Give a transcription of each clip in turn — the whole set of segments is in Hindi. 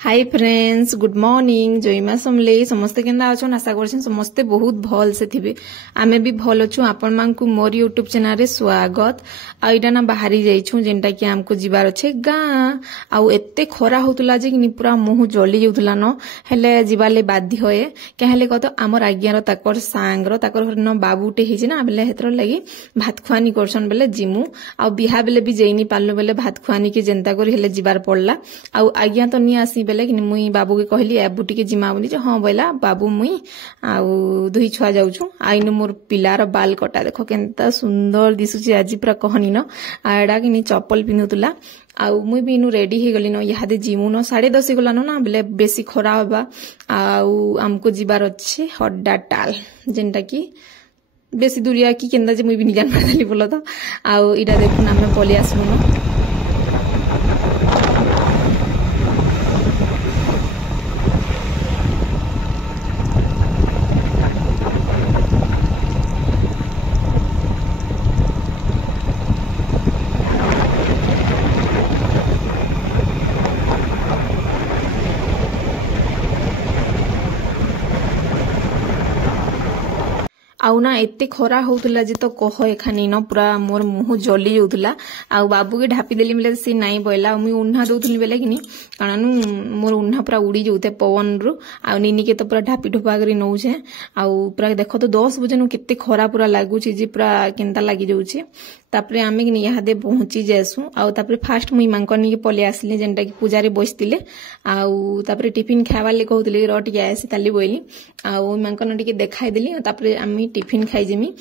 हाय फ्रेंड्स, गुड मॉर्निंग। जयमा समले समस्ते केंदा अछन। आशा करछन समस्ते बहुत भल से थिबे। आमे भी भल अछु। आपन मानकु मोर यूट्यूब चैनल रे स्वागत। आ इडा ना बाहरी जाइछु जेंटा कि हमको जिबार अछि गां। आ एत्ते खरा होतुला जे कि पूरा मुह जली जाउतुला न। हेले जिबाले बाध्य होए केहेले कतो हमर आज्ञार ताकर सांगर ताकर न बाबूटे हिजे ना बेले हेतर लागि भात खुआनी करछन बेले जिमु। आ बिहा बेले भी जेइनी पाल्लो बेले भात खुआनी के जेंता कर हेले जिबार पड़ला। आ आज्ञा तो नि आसी बेले कि मुई बाबू के कहली एबु टिके जिमा बोली जे हां बोला बाबू मुई आउ दुई छुआ जाउछु। आइनु मोर पिलार बाल कटा देखो केनता सुंदर दिसुची आज पूरा कहनी न। आडा कि नि चप्पल पिन्हुतुला। आउ मुई भी इनु रेडी हे गली न यादे जिमु न 10:30 गला न बेले बेसी खरा होबा। आउ हमको जिबार अछि हड्डा टाल जेंटा कि बेसी दूरिया कि केंदा जे मुई भी नि जान पाली बोला तो। आउ इडा देखुन हम पले आसु न। आउ ना एत्ते खरा होतुला जे तो कह एखानी न पूरा मोर मुह जली जाउतुला। आउ बाबू के ढापी देली बेले से नाई बोला मुई उन्हा दउतुली बेले कि नि कारण मोर उन्हा पूरा उड़ी जाउते पवन रु। आउ निनी के तो पूरा ढापी ढुपा करी नउछे। आउ पूरा देखो तो 10 बजे नु केत्ते खरा पूरा लागुची जे पूरा केनता लागि जाउछे। तापरे आमे कि यादे पहुंची जेसु। आउ तापरे फास्ट मुई मांकनी के पले आसले जेंटा कि पूजा रे बसतिले। आउ तापरे टिफिन खावाले कहउतले र टिके आसी ताली बोइली। आउ मांकन टिके देखाई देली। तापरे आमी टिफिन खाई जेमी।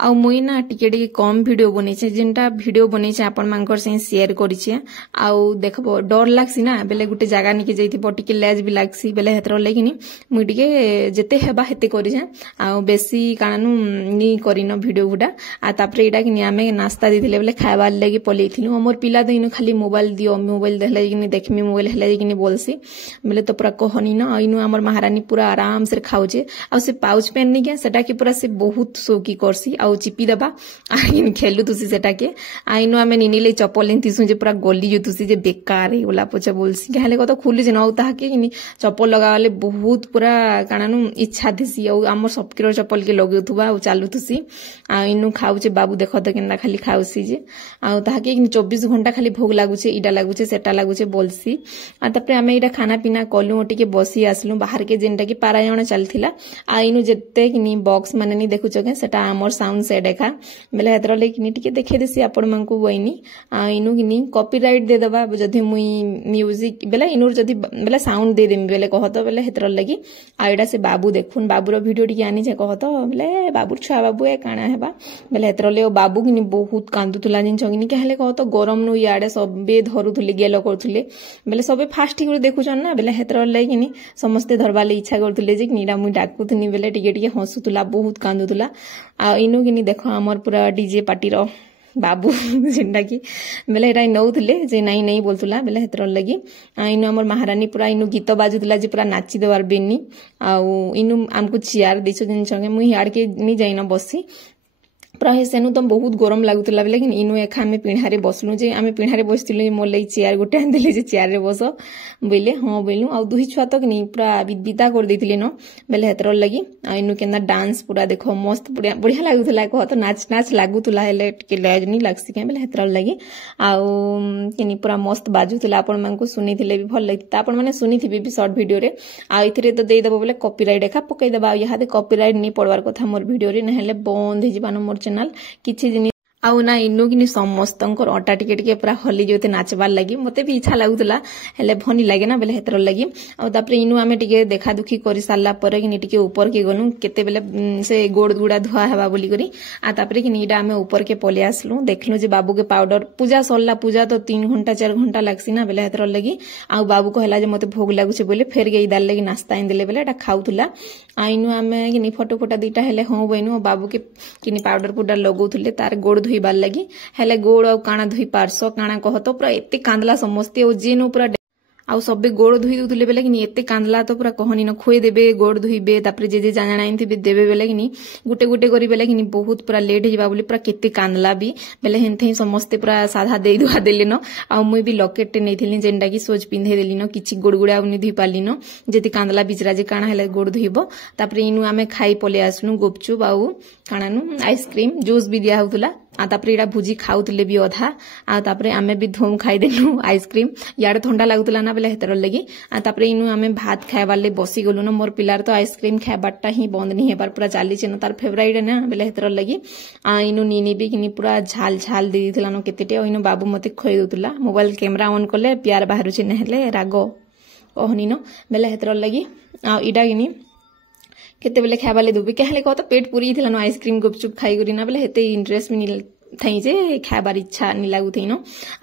आउ मुई ना टिके कम वीडियो बनेछे जेंटा वीडियो बनेछे आपन मांकर से शेयर करिछे। आउ देखबो डर लागसी ना बेले गुटे जागा निके जइथिबो टिके लाज भी लागसी बेले हेतर लेकिनी मुई टिके जेते हेबा हेते करिछे। आउ बेसी कानानु नि करिन वीडियो गुडा। आ तापरे इडा कि आमे नाश्ता दिथिले बेले खाइबा लागि पलेथिलु। हमर पिला तो इनु खाली मोबाइल दियो मोबाइल देहले कि देखमी मोबाइल हेले कि बोलसी बेले तो पूरा कहनी न। इनु हमर महारानी पूरा आराम से खाउछे। आ से पाउच पेन नि के सेटा कि पूरा से बहुत शौकी करसी। आउ चिपी दबा आइन खेलु तुसी सेटा के आइनु आमे निनीले चप्पल लेंतिसु जे पूरा गली जुतुसी जे बेकार हे बोला पछे बोलसी केहले कतो खुली जे न ताहा के नि चप्पल लगावाले बहुत पूरा कानानु इच्छा दिसी। आउ हमर सबकिरो चप्पल के लगेउथुबा आउ चालुतुसी। आइनु खाउछे बाबू देखो त केनदा खाली खाउसी जे। आउ ताहा के 24 घंटा खाली भोग लागुछे इडा लागुछे सेटा लागुछे बोलसी। आ तापरे आमे इडा खाना पीना कलु ओटी के बसी आसलु बाहर के जेंटा कि पारायण चलथिला। आइनु जेते कि नि बॉक्स माने नि देखुछो के सेटा हमर साउंड से देखा बेले हेतर लेकिन टिके देखे देसी आपण मानकु बइनी। आ इनु किनी कॉपीराइट दे दबा जदी मुई म्यूजिक बेले इनुर जदी बेले साउंड दे देमी बेले कहत बेले हेतर लगी। आइडा से बाबू देखुन बाबूर वीडियो टिके आनी जे कहत बेले बाबू छुआ बाबू ए काना हेबा बेले हेतर ले बाबू किनी बहुत कांदुतुला जिन छगिनी केहले कहत गरम नु याडे सबे धरुतुले गेलो करथुले बेले सबे फास्ट टिके देखुछन ना बेले हेतर ले किनी समस्ते धरबाले इच्छा करथुले जे किनीडा मुई डाकुथनी बेले टिके टिके हसुतुला बहुत कांदुतुला। आ इनु किनी देखो हमर पूरा डीजे पार्टी रो बाबू जेंटा कि बेले एटा नउथले जे नाही नाही बोलतुला बेले हेतर लगी। इनु हमर महारानी पूरा इनु गीत बाजुतुला जे पूरा नाची देवार बेनी। आउ इनु हमको चेयर दिसो जिन संगे मुई हाड़ के नि जाइना बसी पूरा सेनु तो बहुत गरम लागुतला लेकिन इनु एखा आमे पिढारे बसलु जे आमे पिढारे बसतिलु मोर लई चेयर गुटे आनदेले जे चेयर रे बस बोले हां बोलु। आ दुही छुआ तक नि पूरा विदा कर देतिले न बेले हेतर लगी। आ इनु केना डांस पूरा देखो मस्त बढ़िया लागुतला कहत नाच नाच लागुतला हेले के लाज नि लागसी के बेले हेतर लगी। आउ केनी पूरा मस्त बाजुतला आपण मानकु सुनिथिले भी भल लागता आपण माने सुनिथिबे भी शॉर्ट वीडियो रे। आ इथरे तो देई देबो बेले कॉपीराइट एका पकई देबा। याहादे कॉपीराइट नि पड़वार कथा मोर वीडियो रे नहेले बंद हे जिबानो मोर चैनल किछि जिनि। आउ ना इनु किनी समस्तंकर अटा टिके टिके पूरा हली जोते नाचबार लगी मते भी इच्छा लागुतला हेले भनी लागे ना बेले हेतर लगी। आउ तापरे इनु आमे टिके देखा दुखी करि सारला परे किनी टिके ऊपर के गनु केते बेले से गोड़ गुड़ा धुआ हेबा बोली करी। आ तापरे किनी इडा आमे ऊपर के पले आसलु देखलु जे बाबू के पाउडर पूजा सरला पूजा तो 3 घंटा 4 घंटा लागसी ना बेले हेतर लगी। आउ बाबू कहला जे मते भोग लागुछे बोले फेर गे इदार लगी नाश्ता इन देले बेले एटा खाउतुला। आ इनु आमे किनी फोटो फोटा दीटा हेले हो बइनु बाबू के किनी पाउडर पुडर लगौथुले तार गोड़ धुइबार लगी हेले गोड़ आ काना धुई पारसो काना कहतो पूरा एते कांदला समस्ते ओ जेनो पूरा आउ सबे गोड़ धोई दउथले बेले कि एते कांदला तो पूरा कहनी न खुए देबे गोड़ धोइबे तापर जे जाना नाइन थे देबे बेले कि गुटे गुटे करी बेले कि बहुत पूरा लेट होइबा बोली पूरा केते कांदला भी बेले हेनथे समस्ते पूरा साधा दे दुआ देले न आ मुई भी लॉकेट नेथिली जेनटा कि सोच पिंधे देली न किछि गोड़ गुड़ा उनी धोई पाली न जेति कांदला बिचरा जे काना हेले गोड़ धोइबो तापर इनु आमे खाई पले आसनु गुपचुप आउ कानानु आइसक्रीम जूस भी दिया होतला आ तापर इडा भुजी खाउतले भी अधा आ तापर आमे भी धूम खाई देलु आइसक्रीम याडे ठंडा लागुतला ना बेले हेतर लगी आ तापर इनु आमे भात खाइबार ले बसी गलु न मोर पिलार तो आइसक्रीम खाइबारटा ही बंद नहीं हेबार पूरा चाली न तार फेवरेट ना बेले हेतर लगी आ इनु नीनी भी किनी पूरा झाल झाल दे दिथला न केतेटे इनु बाबू मते खई दउतला मोबाइल कैमरा ऑन करले प्यार बाहरु छै नहेले राग कहनी न बेले हेतर लगी आ इडा किनी केते बेले खाइबाले दुबे कहले कह तो पेट पूरी थिला न आइसक्रीम गुपचुप खाई करी ना बेले हेते इंटरेस्ट भी नहीं थई जे खाइबार इच्छा नहीं लागु थई न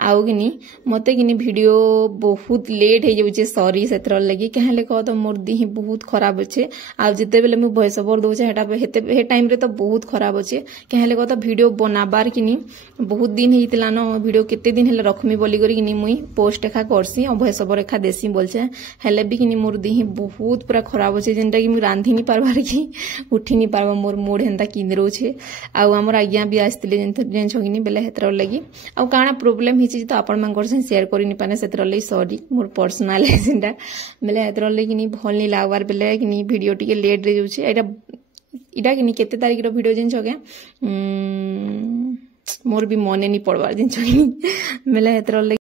आउ किनी मते किनी वीडियो बहुत लेट हे जाउचे सॉरी सेतर लगी कहले कह तो मोर देह बहुत खराब अछि आ जते बेले मु वॉइस ओवर दोचे हेटा हेते हे टाइम रे तो बहुत खराब अछि कहले कह तो वीडियो बनाबार किनी बहुत दिन हितला न वीडियो केते दिन हेले रखमी बोली करी किनी मुई पोस्ट एखा करसी और वॉइस ओवर एखा देसी बोलछे हेले भी किनी मोर देह बहुत पूरा खराब अछि जेनटा कि मु रांधी नि पारबार की उठी नि पारबा मोर मूड हेंता किंदरो छे आ हमर आज्ञा भी आस्तिले जेन छगिनी बेले हेतर लगी आ काना प्रॉब्लम हिची तो आपण मानकर से शेयर करि नि पाने सेतर लई सॉरी मोर पर्सनल एजेंडा बेले हेतर लगी नि भल नि लागबार बेले कि वीडियो टिके लेट रे जाउछे एटा कि केते तारिख रो वीडियो जेन छगे मोर भी मने नि पड़बार जेन छगिनी बेले हेतर लगी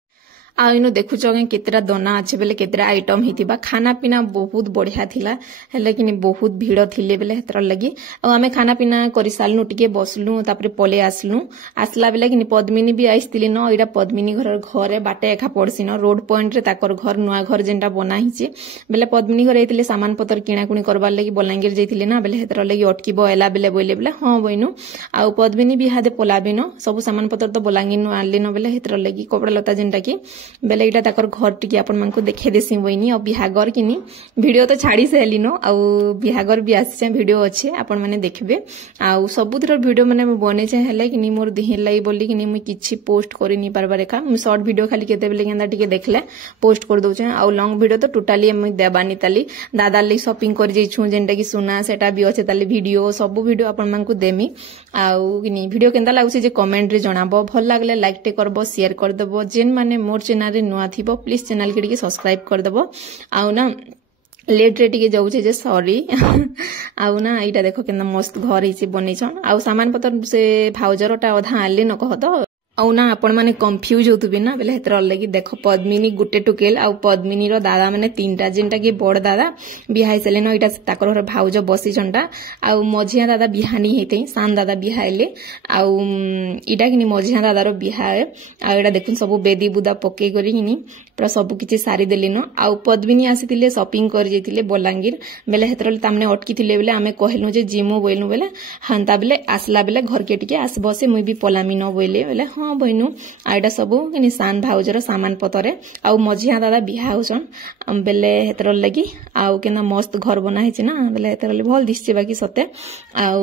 आ इनो देखु छगे केतरा दोना अच्छे बेले केतरा आइटम हितिबा खाना पीना बहुत बढ़िया थिला हेले कि बहुत भीड़ थिले बेले हेतर लगी आ हमें खाना पीना करि सालनु टिके बसलु तापर पले आसलु आसला बेले कि पद्मिनी भी आइसतिली न एटा पद्मिनी घरे बाटे एखा पड़सी न रोड पॉइंट रे ताकर घर नुआ घर जेनटा बना हिचे बेले पद्मिनी घर आइतिले सामान पत्र किना कुनी करबार लागि बलांगीर जैतिले ना बेले हेतर लगी अटकीबो एला बेले बोइले बेले हां बइनु आ पद्मिनी भी हादे पलाबे न सब सामान पत्र तो बलांगीर नु आनले न बेले हेतर लगी कपड़ा लता जेनटा कि बेले इटा ताकर घर टिके आपण मानकु देखे देसी बइनी और बिहागर किनी वीडियो तो छाड़ी सेली नो आ बिहागर भी आसी वीडियो अच्छे आपण माने देखबे आ सबुतर वीडियो माने बने छै हेले किनी मोर देह लाई बोली किनी मु किछि पोस्ट करि नि पारबा रेखा मु शॉर्ट वीडियो खाली केते बेले गेंदा टिके देखले पोस्ट कर दउ छै आ लॉन्ग वीडियो तो टोटली मु देबानी ताली दादा लई शॉपिंग कर जै छु जेनटा कि सुना सेटा भी अच्छे ताली वीडियो सब वीडियो आपण मानकु देमी आ किनी वीडियो केंदा लागुछि जे कमेंट रे जणाबो भल लागले लाइक टे करबो शेयर कर देबो जेन माने मोर चैनल रे नुआ थिबो प्लीज चैनल के टिके सब्सक्राइब कर देबो आउ ना लेट रे टिके जाउछे जे सॉरी आउ ना एटा देखो केना मस्त घर हिची बनै छन आउ सामान पतर से भाउजरटा अधा आले न कह तो आउ ना आपण माने कंफ्यूज होतबे ना बेले हेतर लगी देखो पद्मिनी गुटे टुकेल आउ पद्मिनी रो दादा माने तीनटा जेनटा कि बड़ दादा बिहाई सेले न एटा ताकर घर भाउज बसी छनटा आउ मझिया दादा बिहानी हेतै सान दादा बिहाइले आउ इडा किनी मझिया दादा रो बिहाए आ एटा देखुन सब बेदी बुदा पके करी किनी पूरा सब किछि सारी देली न आउ पद्मिनी आसीतिले शॉपिंग कर जैतिले बलांगीर बेले हेतर तामने अटकी थिले बेले आमे कहलु जे जिमो बोइलु बेले हंता बेले आसला बेले घर के टिके आस बसे मुई भी पलामी न बोइले बेले हां बइनु आइडा सबु किनी सान भाउजर सामान पतरे आउ मझिया दादा बिहा होसन बेले हेतर लगी आउ केना मस्त घर बना हिचे ना बेले हेतर भल दिसचे बाकी सते आउ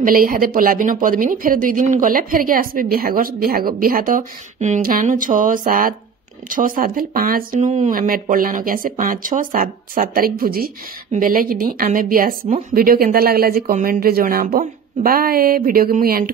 बेले इहादे पलाबिन पद्मिनी फिर 2 दिन गले फिर के आसबे बिहा तो गानु 6-7 भेल 5 नु मेट पड़ला न कैसे 5-6-7 तारीख भुजी बेले कि आमे भी आसमु वीडियो केंता लागला जे कमेंट रे जणाबो बाय वीडियो के मु एंड